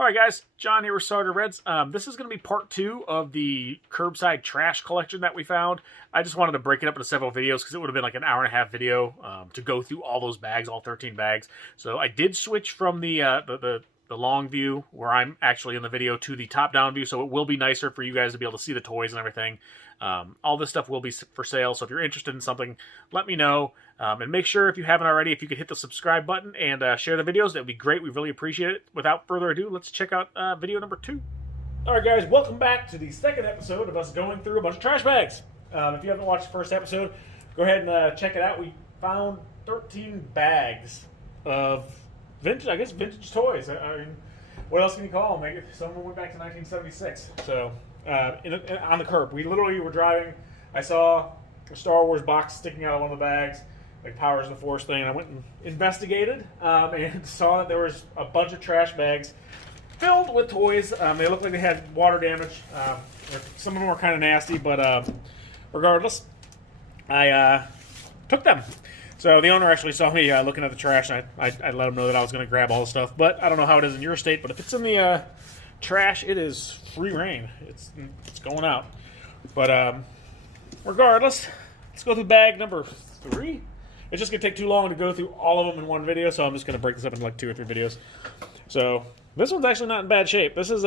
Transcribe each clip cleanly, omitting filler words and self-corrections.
Alright guys, John here with Assorted Reds. This is going to be part 2 of the curbside trash collection that we found. I just wanted to break it up into several videos because it would have been like an hour and a half video to go through all those bags, all 13 bags. So I did switch from the long view, where I'm actually in the video, to the top-down view, so it will be nicer for you guys to be able to see the toys and everything. All this stuff will be for sale, so if you're interested in something, let me know. And make sure, if you haven't already, if you could hit the subscribe button and share the videos, that would be great. We really appreciate it. Without further ado, let's check out video number 2. Alright guys, welcome back to the second episode of us going through a bunch of trash bags. If you haven't watched the first episode, go ahead and check it out. We found 13 bags of vintage toys. I mean, what else can you call them? Some of them went back to 1976. So, on the curb. We literally were driving. I saw a Star Wars box sticking out of one of the bags, like Powers of the Force thing, and I went and investigated and saw that there was a bunch of trash bags filled with toys. They looked like they had water damage. Some of them were kind of nasty, but regardless, I took them. So the owner actually saw me looking at the trash, and I let him know that I was going to grab all the stuff. But I don't know how it is in your state, but if it's in the trash, it is free reign. It's going out. But regardless, let's go through bag number 3. It's just going to take too long to go through all of them in one video, so I'm just going to break this up into like 2 or 3 videos. So this one's actually not in bad shape. This is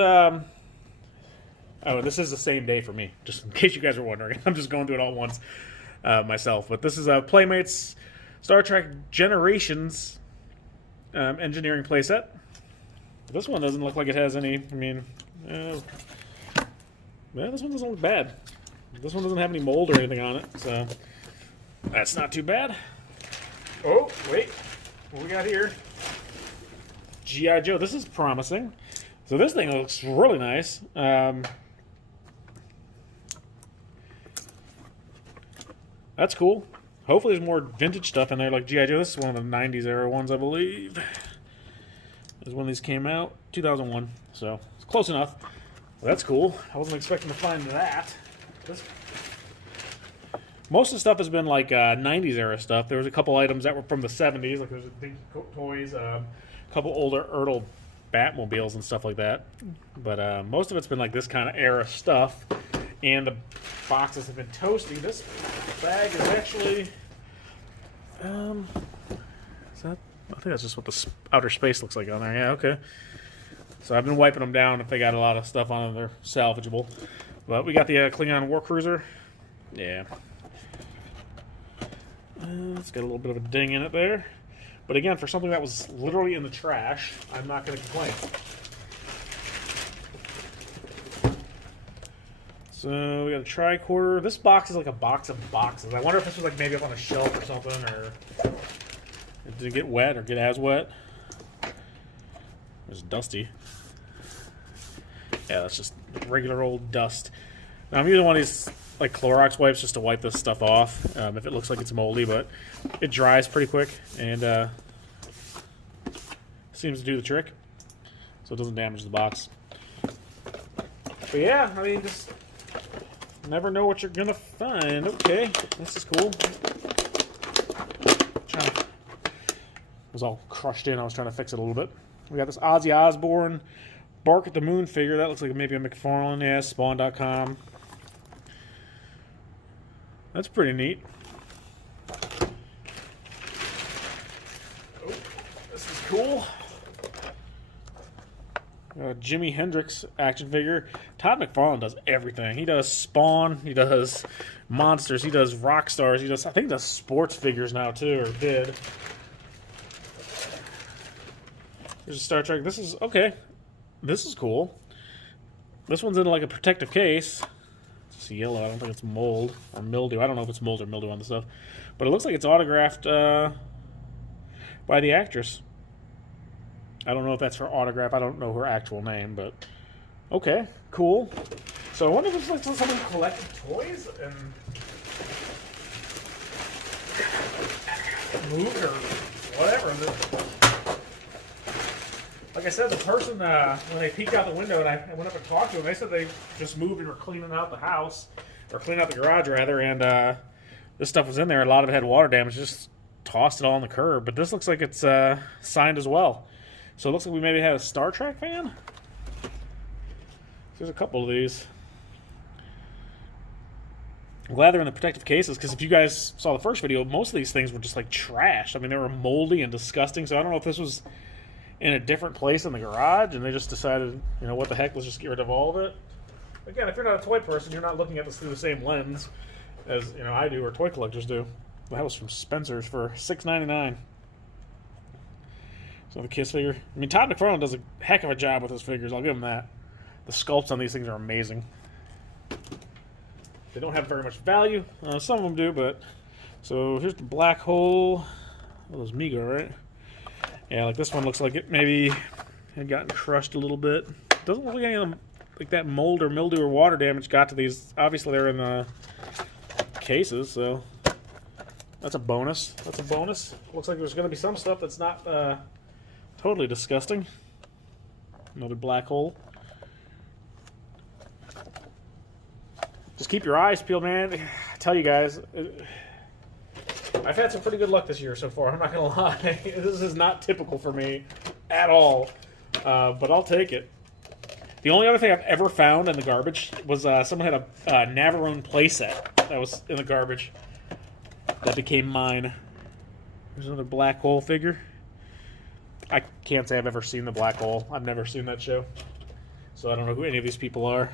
this is the same day for me, just in case you guys were wondering. I'm just going through it all at once myself. But this is a Playmates Star Trek Generations engineering playset. This one doesn't look like it has any, this one doesn't look bad. This one doesn't have any mold or anything on it, so that's not too bad. Oh, wait. What we got here? G.I. Joe. This is promising. So this thing looks really nice. That's cool. Hopefully there's more vintage stuff in there like G.I. Joe. This is one of the 90s era ones, I believe. This is when these came out. 2001. So it's close enough. Well, that's cool. I wasn't expecting to find that. Most of the stuff has been like 90s era stuff. There was a couple items that were from the 70s, like there's Dinky Toys, a couple older Ertl Batmobiles and stuff like that. But most of it's been like this kind of era stuff. And the boxes have been toasty. This bag is actually, is that? I think that's just what the outer space looks like on there. Yeah, okay. So I've been wiping them down. If they got a lot of stuff on them, they're salvageable. But we got the Klingon War Cruiser. Yeah. It's got a little bit of a ding in it there. But again, for something that was literally in the trash, I'm not going to complain. So we got a tricorder. This box is like a box of boxes. I wonder if this was like maybe up on a shelf or something, or did it get wet or get as wet? It's dusty. Yeah, that's just regular old dust. Now, I'm using one of these like Clorox wipes just to wipe this stuff off if it looks like it's moldy, but it dries pretty quick and seems to do the trick, so it doesn't damage the box. But yeah, just never know what you're gonna find. Okay, this is cool. It was all crushed in. I was trying to fix it a little bit. We got this Ozzy Osbourne Bark at the Moon figure. That looks like maybe a McFarlane. Yeah, Spawn.com. That's pretty neat. Oh, this is cool. Jimi Hendrix action figure. Todd McFarlane does everything. He does Spawn. He does Monsters. He does rock stars. I think he does sports figures now too, or did. There's a Star Trek. This is okay. This is cool. This one's in like a protective case. It's yellow. I don't think it's mold or mildew. I don't know if it's mold or mildew on the stuff, but it looks like it's autographed by the actress. I don't know if that's her autograph. I don't know her actual name, but okay, cool. So I wonder if it's like someone who collected toys and moved or whatever. Like I said, the person, when they peeked out the window and I went up and talked to them, they said they just moved and were cleaning out the house, or cleaning out the garage rather, and this stuff was in there. A lot of it had water damage. Just tossed it all on the curb. But this looks like it's signed as well. So it looks like we maybe had a Star Trek fan. There's a couple of these. I'm glad they're in the protective cases, because if you guys saw the first video, most of these things were just like trash. I mean, they were moldy and disgusting, so I don't know if this was in a different place in the garage and they just decided, you know, what the heck, let's just get rid of all of it. Again, if you're not a toy person, you're not looking at this through the same lens as, you know, I do or toy collectors do. That was from Spencer's for $6.99. So the Kiss figure. I mean, Todd McFarlane does a heck of a job with his figures. I'll give him that. The sculpts on these things are amazing. They don't have very much value. Some of them do, but... So here's the black hole. Oh, those Mego, right? Yeah, like this one looks like it maybe had gotten crushed a little bit. Doesn't look like any of them, like that mold or mildew or water damage got to these. Obviously they're in the cases, so that's a bonus. That's a bonus. Looks like there's going to be some stuff that's not totally disgusting. Another black hole. Just keep your eyes peeled, man. I tell you guys, I've had some pretty good luck this year so far. I'm not going to lie. This is not typical for me at all, but I'll take it. The only other thing I've ever found in the garbage was someone had a Navarone playset that was in the garbage that became mine. There's another black hole figure. I can't say I've ever seen the black hole. I've never seen that show, so I don't know who any of these people are.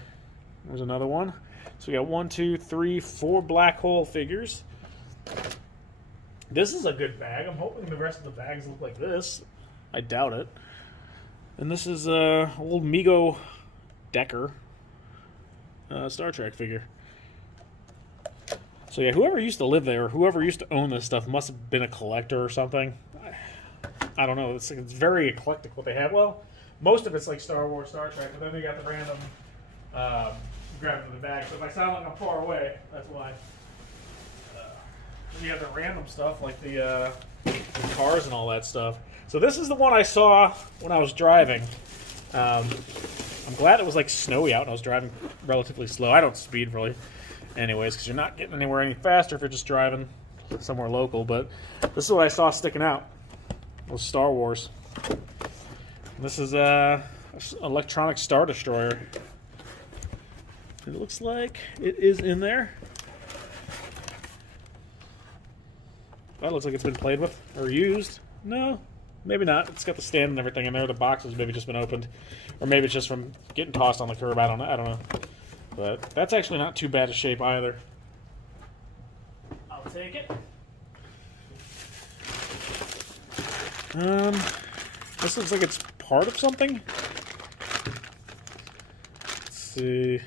There's another one. So we got 1, 2, 3, 4 black hole figures. This is a good bag. I'm hoping the rest of the bags look like this. I doubt it. And this is a old Mego Decker Star Trek figure. So yeah, whoever used to live there, or whoever used to own this stuff, must have been a collector or something. I don't know. It's very eclectic what they have. Well, most of it's like Star Wars, Star Trek, but then they got the random grab into the bag. So if I sound like I'm far away, that's why. Then you have the random stuff like the cars and all that stuff. So this is the one I saw when I was driving. I'm glad it was like snowy out and I was driving relatively slow. I don't speed really anyways, because you're not getting anywhere any faster if you're just driving somewhere local. But this is what I saw sticking out. It was Star Wars. And this is electronic Star Destroyer. It looks like it is in there. That looks like it's been played with or used. No, maybe not. It's got the stand and everything in there. The box has maybe just been opened, or maybe it's just from getting tossed on the curb. I don't know. But that's actually not too bad a shape either. I'll take it. This looks like it's part of something. Let's see.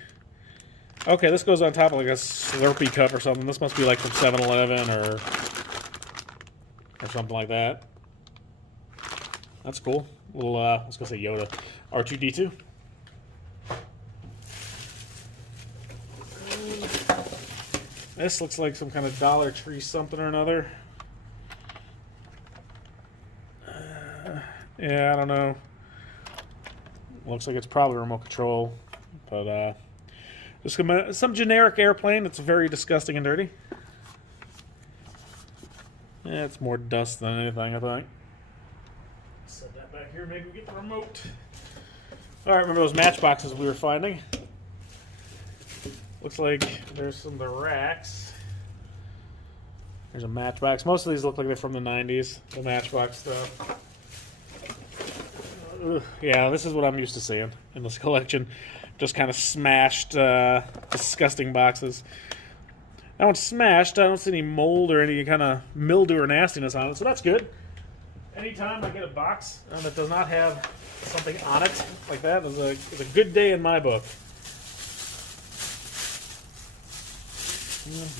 Okay, this goes on top of like a Slurpee cup or something. This must be like from 7-Eleven or something like that. That's cool. Little, I was gonna say Yoda. R2-D2. This looks like some kind of Dollar Tree something or another. Yeah, I don't know. Looks like it's probably remote control, but just some generic airplane. It's very disgusting and dirty. Yeah, it's more dust than anything, I think. Set that back here. Maybe we get the remote. All right, remember those matchboxes we were finding? Looks like there's some of the racks. There's a matchbox. Most of these look like they're from the 90s, the matchbox stuff. Yeah, this is what I'm used to seeing in this collection. Just kind of smashed, disgusting boxes. That one's smashed. I don't see any mold or any kind of mildew or nastiness on it, so that's good. Anytime I get a box that does not have something on it like that is a good day in my book.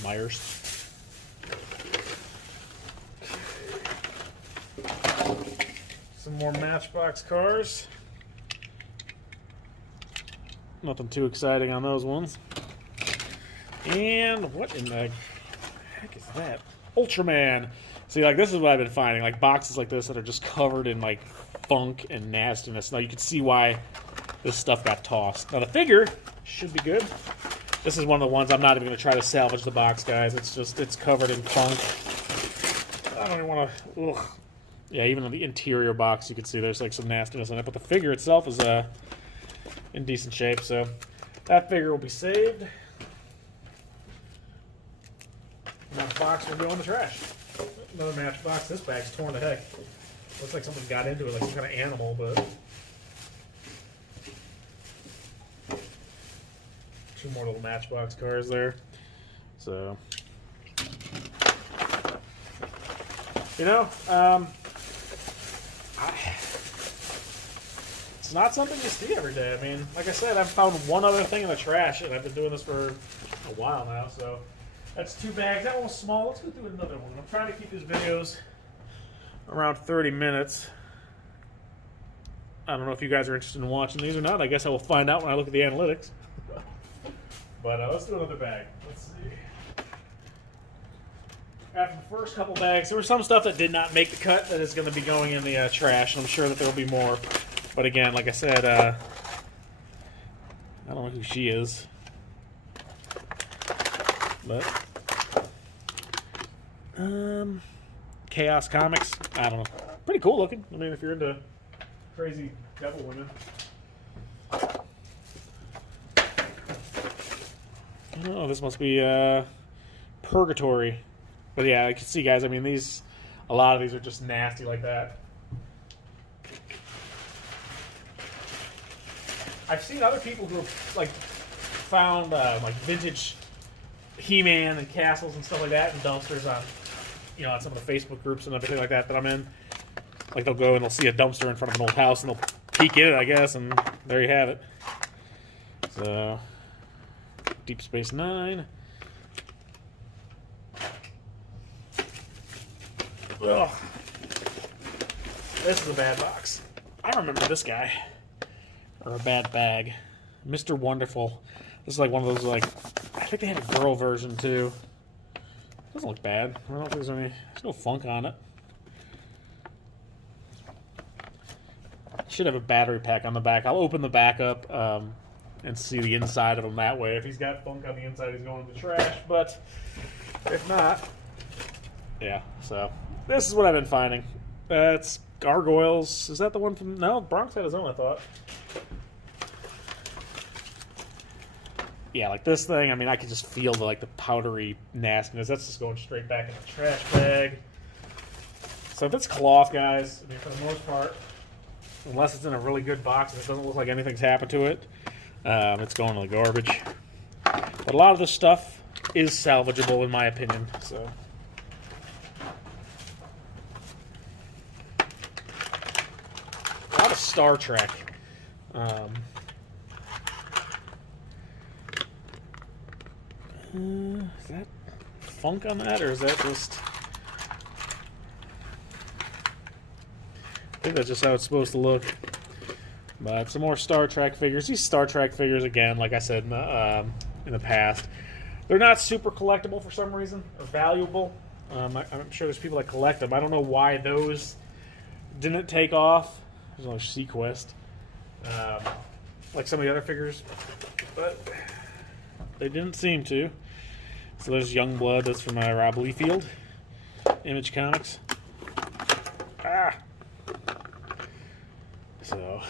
Myers. Some more Matchbox cars. Nothing too exciting on those ones. And what in the heck is that? Ultraman. See, like, this is what I've been finding. Like, boxes like this that are just covered in, like, funk and nastiness. Now, you can see why this stuff got tossed. Now, the figure should be good. This is one of the ones I'm not even going to try to salvage the box, guys. It's covered in funk. I don't even want to... Ugh. Yeah, even on the interior box, you can see there's, like, some nastiness on it. But the figure itself is in decent shape. So that figure will be saved. Matchbox will go in the trash. Another Matchbox. This bag's torn to heck. Looks like someone got into it, like some kind of animal, but two more little Matchbox cars there. So, you know, it's not something you see every day. I mean, like I said, I've found one other thing in the trash, and I've been doing this for a while now. So that's 2 bags. That one was small. Let's go do another one. I'm trying to keep these videos around 30 minutes. I don't know if you guys are interested in watching these or not. I guess I will find out when I look at the analytics. But let's do another bag. Let's see. After the first couple bags, there was some stuff that did not make the cut that is going to be going in the trash, and I'm sure that there will be more. But again, like I said, I don't know who she is. But Chaos Comics, I don't know. Pretty cool looking. I mean, if you're into crazy devil women. Oh, this must be Purgatory. But yeah, I can see, guys, I mean, a lot of these are just nasty like that. I've seen other people who have, like, found, like, vintage He-Man and castles and stuff like that in dumpsters on, you know, on some of the Facebook groups and everything like that I'm in. Like, they'll go and they'll see a dumpster in front of an old house and they'll peek in it, I guess, and there you have it. So, Deep Space Nine. Ugh. This is a bad box. I remember this guy. Or a bad bag. Mr. Wonderful. This is like one of those, like, I think they had a girl version too. Doesn't look bad. I don't think there's no funk on it. Should have a battery pack on the back. I'll open the back up and see the inside of him that way. If he's got funk on the inside, he's going to the trash. But if not, yeah. So this is what I've been finding. It's Gargoyles. Is that the one from? No, Bronx had his own, I thought. Yeah, like this thing, I mean, I could just feel the powdery nastiness. That's just going straight back in the trash bag. So if it's cloth, guys, I mean, for the most part, unless it's in a really good box and it doesn't look like anything's happened to it, it's going to the garbage. But a lot of this stuff is salvageable, in my opinion. So, a lot of Star Trek. Is that funk on that, or is that just... I think that's just how it's supposed to look. But some more Star Trek figures. These Star Trek figures, again, like I said in the past, they're not super collectible for some reason, or valuable. I'm sure there's people that collect them. I don't know why those didn't take off. There's no Sequest. Like some of the other figures. But they didn't seem to. So there's Youngblood. That's from Rob Liefeld, Image Comics. So,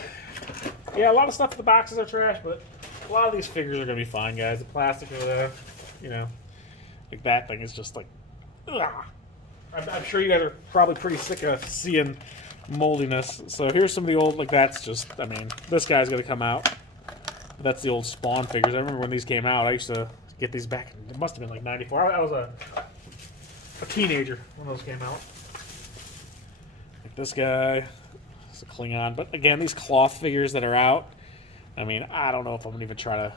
yeah, a lot of stuff in the boxes are trash, but a lot of these figures are going to be fine, guys. The plastic or the, you know, like that thing is just like, ugh. I'm sure you guys are probably pretty sick of seeing moldiness. So here's some of the old, like that's just, I mean, this guy's going to come out. That's the old Spawn figures. I remember when these came out, I used to get these back. It must have been like 94. I was a teenager when those came out. Like this guy. It's a Klingon. But again, these cloth figures that are out, I mean, I don't know if I'm going to even try to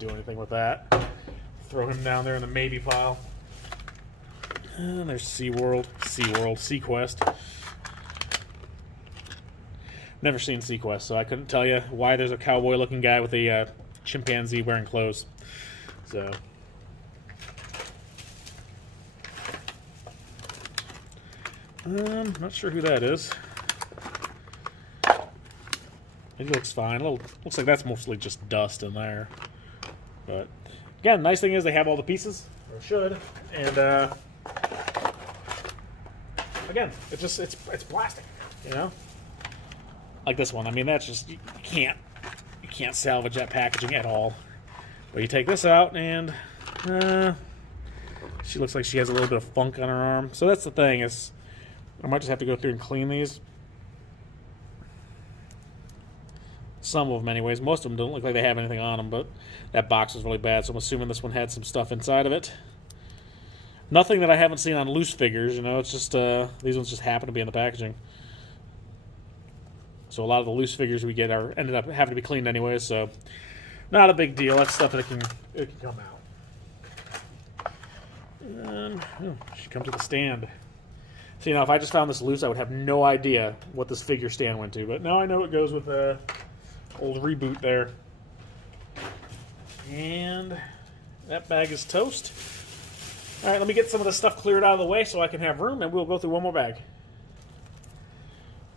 do anything with that. Throw him down there in the maybe pile. And there's Sequest. Never seen Sequest, so I couldn't tell you why there's a cowboy-looking guy with a chimpanzee wearing clothes. So, not sure who that is. It looks fine. Looks like that's mostly just dust in there. But again, nice thing is they have all the pieces, or should, and again, it's plastic, you know. Like this one, I mean, that's just you can't can't salvage that packaging at all. But you take this out, and she looks like she has a little bit of funk on her arm. So that's the thing, is I might just have to go through and clean these. Some of them anyways. Most of them don't look like they have anything on them, but that box was really bad, so I'm assuming this one had some stuff inside of it. Nothing that I haven't seen on loose figures, you know, it's just these ones just happen to be in the packaging. So a lot of the loose figures we get ended up having to be cleaned anyways, so not a big deal. That's stuff that it can come out. She comes to the stand. So, you know, if I just found this loose, I would have no idea what this figure stand went to, but now I know it goes with the old reboot there. And that bag is toast. All right, let me get some of this stuff cleared out of the way so I can have room, and we'll go through one more bag.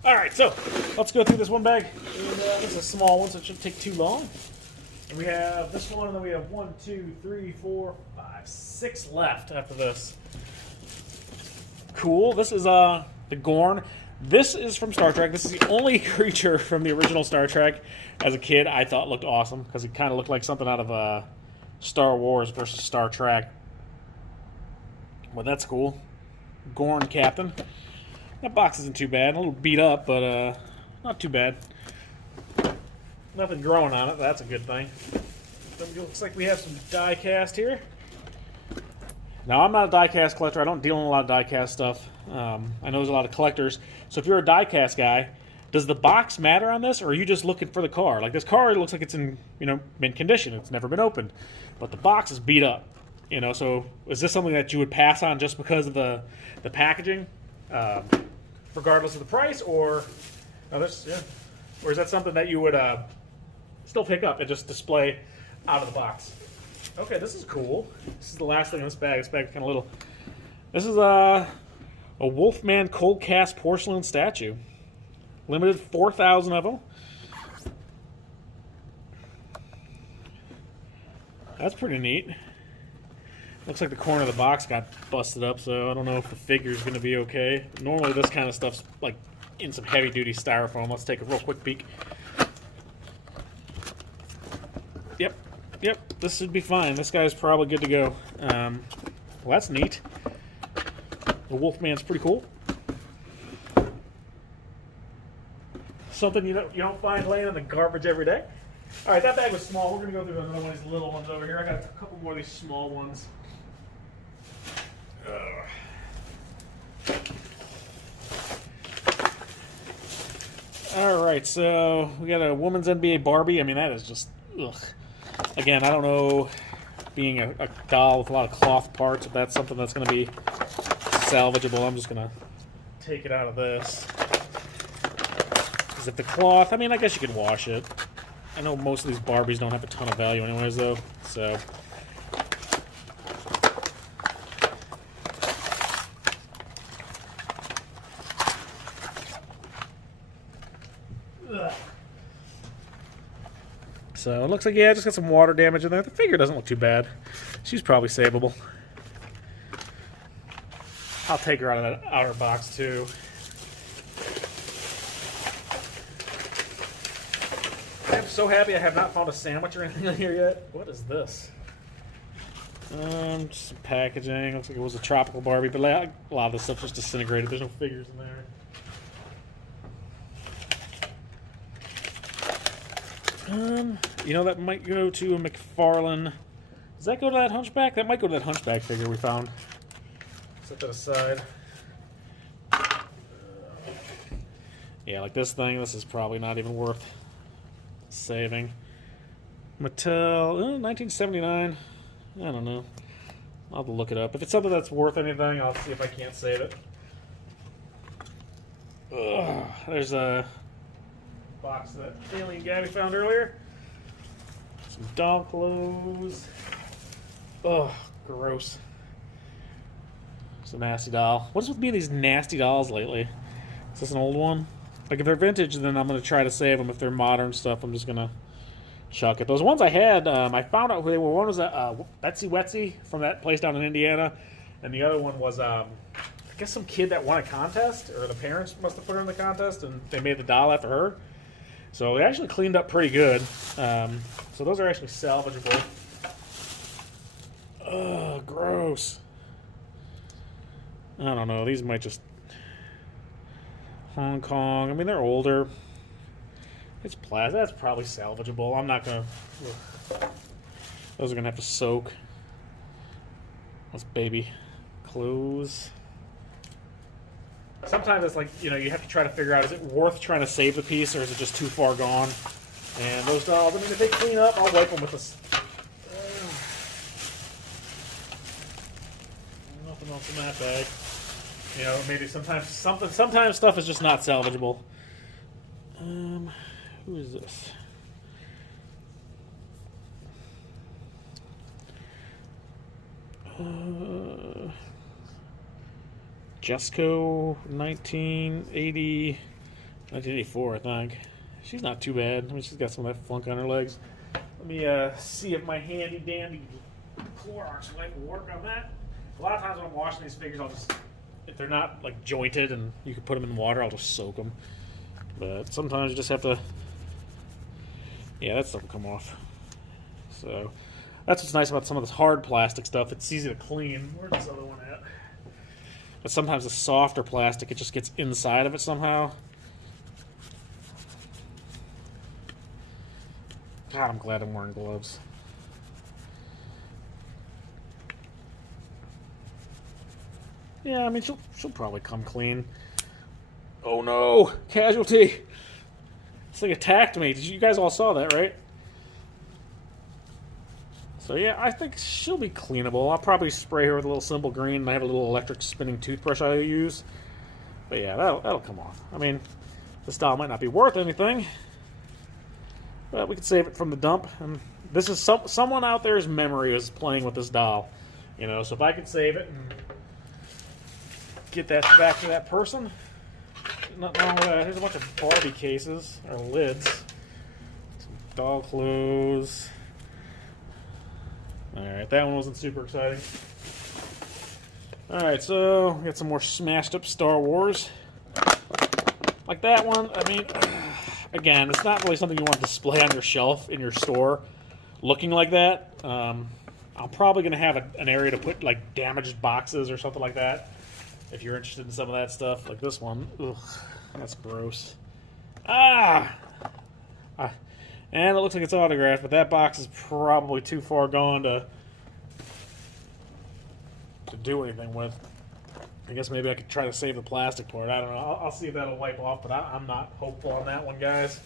All right, so let's go through this one bag. And, this is a small one, so it shouldn't take too long. And we have this one, and then we have 1, 2, 3, 4, 5, 6 left after this. Cool. This is the Gorn. This is from Star Trek. This is the only creature from the original Star Trek as a kid I thought looked awesome, because it kind of looked like something out of Star Wars versus Star Trek. Well, that's cool. Gorn Captain. That box isn't too bad. A little beat up, but not too bad. Nothing growing on it. That's a good thing. It looks like we have some die cast here. Now, I'm not a die-cast collector. I don't deal in a lot of die-cast stuff. I know there's a lot of collectors. So if you're a die-cast guy, does the box matter on this, or are you just looking for the car? Like, this car looks like it's in, mint condition. It's never been opened. But the box is beat up. So is this something that you would pass on just because of the packaging, regardless of the price, or or is that something that you would still pick up and just display out of the box? Okay, this is cool. This is the last thing in this bag. This bag's kind of little. This is a Wolfman cold cast porcelain statue. Limited 4,000 of them. That's pretty neat. Looks like the corner of the box got busted up, so I don't know if the figure's going to be okay. Normally this kind of stuff's like in some heavy-duty styrofoam. Let's take a real quick peek. Yep, this should be fine. This guy's probably good to go. Well, that's neat. The Wolfman's pretty cool. Something you don't find laying in the garbage every day. All right, that bag was small. We're going to go through another one of these little ones over here. I got a couple more of these small ones. All right, so we got a woman's NBA Barbie. I mean, that is just, ugh. Again, I don't know, being a doll with a lot of cloth parts, if that's something that's going to be salvageable. I'm just going to take it out of this. Because if the cloth, I mean, I guess you could wash it. I know most of these Barbies don't have a ton of value anyways, though, so. Ugh. So it looks like, yeah, just got some water damage in there. The figure doesn't look too bad. She's probably savable. I'll take her out of that outer box, too. I'm so happy I have not found a sandwich or anything in here yet. What is this? Just some packaging. Looks like it was a tropical Barbie, but a lot of this stuff just disintegrated. There's no figures in there. That might go to a McFarlane. Does that go to that Hunchback? That might go to that Hunchback figure we found. Set that aside. Yeah, like this thing, this is probably not even worth saving. Mattel, 1979. I don't know. I'll have to look it up. If it's something that's worth anything, I'll see if I can't save it. There's a box that alien guy we found earlier. Some doll clothes. Oh, gross. It's a nasty doll. What's with me and these nasty dolls lately? Is this an old one? Like, if they're vintage, then I'm going to try to save them. If they're modern stuff, I'm just going to chuck it. Those ones I had, I found out who they were. One was Betsy Wetsy from that place down in Indiana. And the other one was, I guess, some kid that won a contest. Or the parents must have put her in the contest, and they made the doll after her. So they actually cleaned up pretty good. So those are actually salvageable. Ugh, gross. I don't know. These might just... Hong Kong. I mean, they're older. It's plastic. That's probably salvageable. I'm not going to... Those are going to have to soak. Let's baby clothes. Sometimes it's like, you know, you have to try to figure out, is it worth trying to save the piece or is it just too far gone? And those dolls, I mean, if they clean up, I'll wipe them with this. Nothing else in that bag. You know, maybe sometimes stuff is just not salvageable. Who is this? Jesco 1984, I think. She's not too bad. I mean, she's got some of that flunk on her legs. Let me see if my handy dandy Clorox wipe will work on that. A lot of times when I'm washing these figures, I'll just, if they're not like jointed and you can put them in water, I'll just soak them. But sometimes you just have to, yeah, that stuff will come off. So that's what's nice about some of this hard plastic stuff. It's easy to clean. Where's this other one at? But sometimes the softer plastic, it just gets inside of it somehow. God, I'm glad I'm wearing gloves. Yeah, I mean, she'll probably come clean. Oh no! Casualty! This thing attacked me. You guys all saw that, right? So yeah, I think she'll be cleanable. I'll probably spray her with a little simple green, and I have a little electric spinning toothbrush I use. But yeah, that'll come off. I mean, this doll might not be worth anything, but we could save it from the dump. And this is someone out there's memory is playing with this doll, you know. So if I could save it and get that back to that person, nothing wrong with that. Here's a bunch of Barbie cases or lids, some doll clothes. Alright, that one wasn't super exciting. Alright, so we got some more smashed up Star Wars. Like that one, I mean, again, it's not really something you want to display on your shelf in your store looking like that. I'm probably going to have an area to put like damaged boxes or something like that. If you're interested in some of that stuff, like this one. Ugh, that's gross. And it looks like it's autographed, but that box is probably too far gone to do anything with. I guess maybe I could try to save the plastic part. I don't know. I'll see if that'll wipe off, but I'm not hopeful on that one, guys.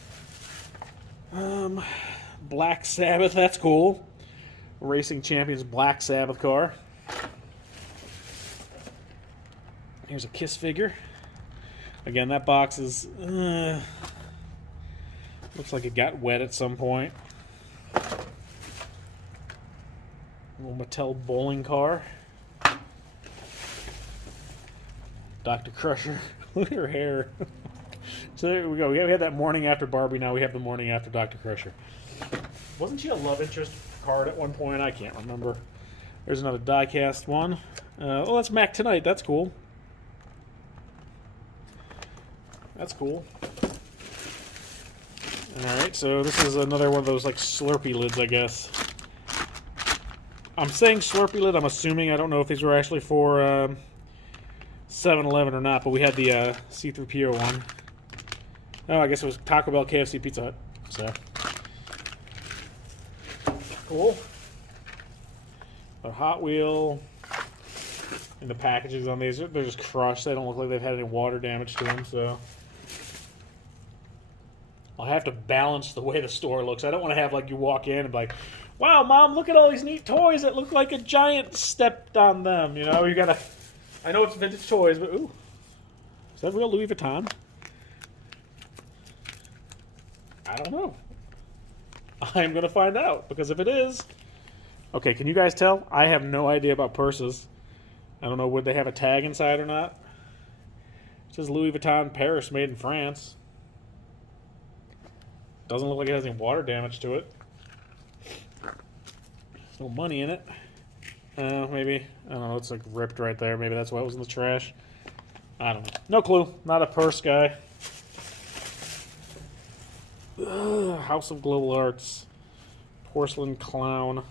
Black Sabbath, that's cool. Racing Champions Black Sabbath car. Here's a Kiss figure. Again, that box is... looks like it got wet at some point. Little Mattel bowling car. Dr. Crusher. Look at her hair. So there we go. We had that morning after Barbie. Now we have the morning after Dr. Crusher. Wasn't she a love interest card at one point? I can't remember. There's another die-cast one. Oh, that's Mac Tonight. That's cool. That's cool. Alright, so this is another one of those like Slurpee lids, I guess. I'm saying Slurpee lid, I'm assuming. I don't know if these were actually for 7-Eleven or not, but we had the C-3PO one. Oh, I guess it was Taco Bell, KFC, Pizza Hut. So, cool. A Hot Wheel. And the packages on these, they're just crushed. They don't look like they've had any water damage to them, so... I'll have to balance the way the store looks. I don't want to have, like, you walk in and be like, wow, Mom, look at all these neat toys that look like a giant stepped on them. You know, you gotta... I know it's vintage toys, but, ooh. Is that real Louis Vuitton? I don't know. I'm going to find out, because if it is... Okay, can you guys tell? I have no idea about purses. I don't know, would they have a tag inside or not? It says Louis Vuitton Paris, made in France. Doesn't look like it has any water damage to it. There's no money in it. Maybe. I don't know, it's like ripped right there. Maybe that's why it was in the trash. I don't know. No clue. Not a purse guy. House of Global Arts. Porcelain clown.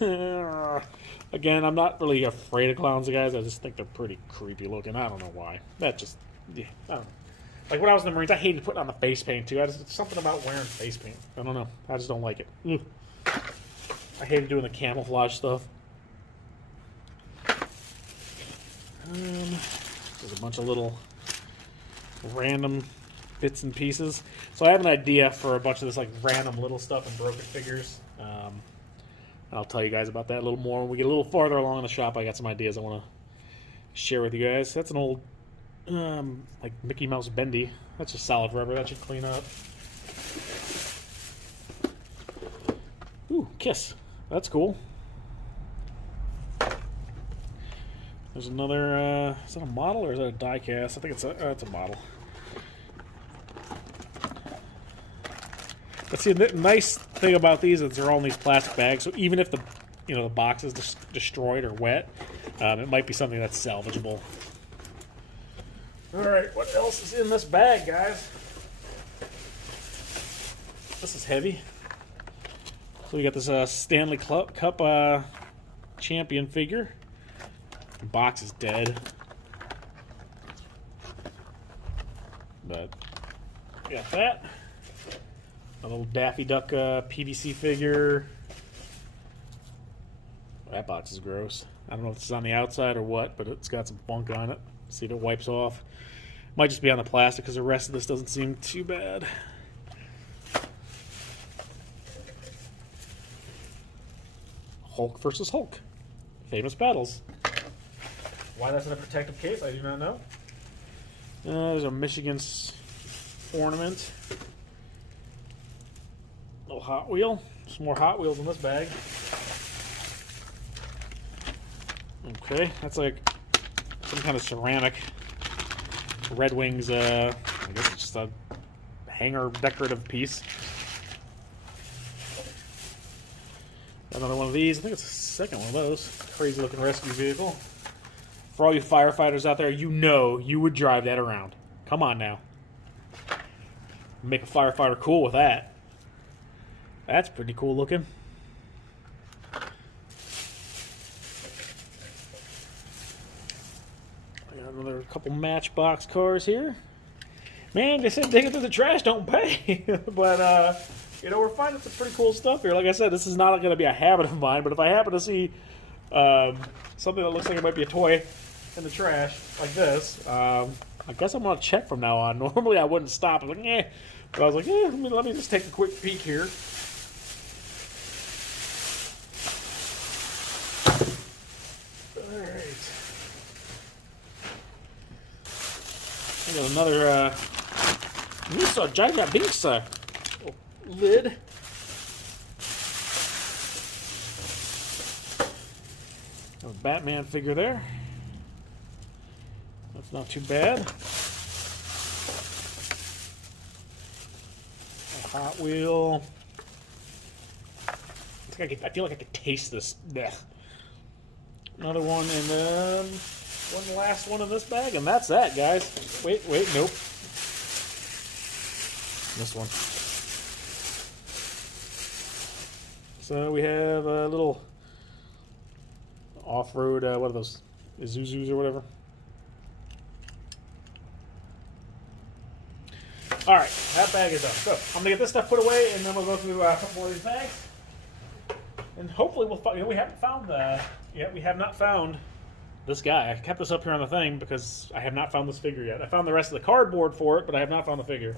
Again, I'm not really afraid of clowns, guys. I just think they're pretty creepy looking. I don't know why. That just, yeah, I don't know. Like when I was in the Marines, I hated putting on the face paint too. It's something about wearing face paint. I don't know. I just don't like it. Ugh. I hated doing the camouflage stuff. There's a bunch of little random bits and pieces. So I have an idea for a bunch of this like random little stuff and broken figures. I'll tell you guys about that a little more when we get a little farther along in the shop. I got some ideas I want to share with you guys. That's an old, like Mickey Mouse bendy. That's just solid rubber. That should clean up. Ooh, Kiss. That's cool. There's another. Is that a model or is that a die cast? I think it's a model. But see, the nice thing about these is they're all in these plastic bags. So even if the box is destroyed or wet, it might be something that's salvageable. All right, what else is in this bag, guys? This is heavy. So we got this Stanley Cup champion figure. The box is dead, but we got that. A little Daffy Duck PVC figure. That box is gross. I don't know if it's on the outside or what, but it's got some funk on it. See if it wipes off. Might just be on the plastic because the rest of this doesn't seem too bad. Hulk versus Hulk. Famous battles. Why that's in a protective case, I do not know. There's a Michigan ornament. Little Hot Wheel. Some more Hot Wheels in this bag. Okay, that's like some kind of ceramic. Red Wings, I guess it's just a hanger decorative piece. Another one of these. I think it's the second one of those. Crazy looking rescue vehicle. For all you firefighters out there, you know you would drive that around. Come on now. Make a firefighter cool with that. That's pretty cool looking. I got another couple Matchbox cars here. Man, they said digging through the trash don't pay. But, we're finding some pretty cool stuff here. Like I said, this is not going to be a habit of mine, but if I happen to see something that looks like it might be a toy in the trash, like this, I guess I'm going to check from now on. Normally I wouldn't stop. I'm like, eh. But I was like, let me just take a quick peek here. Alright. I got another Misa Jaja Binks lid. Got a Batman figure there. That's not too bad. A Hot Wheel. I feel like I could taste this. Blech. Another one, and then one last one in this bag, and that's that, guys. Wait, nope. This one. So we have a little off-road, what are those, Isuzus or whatever. All right, that bag is done. So I'm gonna get this stuff put away, and then we'll go through a couple more of these bags, and hopefully we'll find. We haven't found we have not found this guy. I kept this up here on the thing because I have not found this figure yet. I found the rest of the cardboard for it, but I have not found the figure.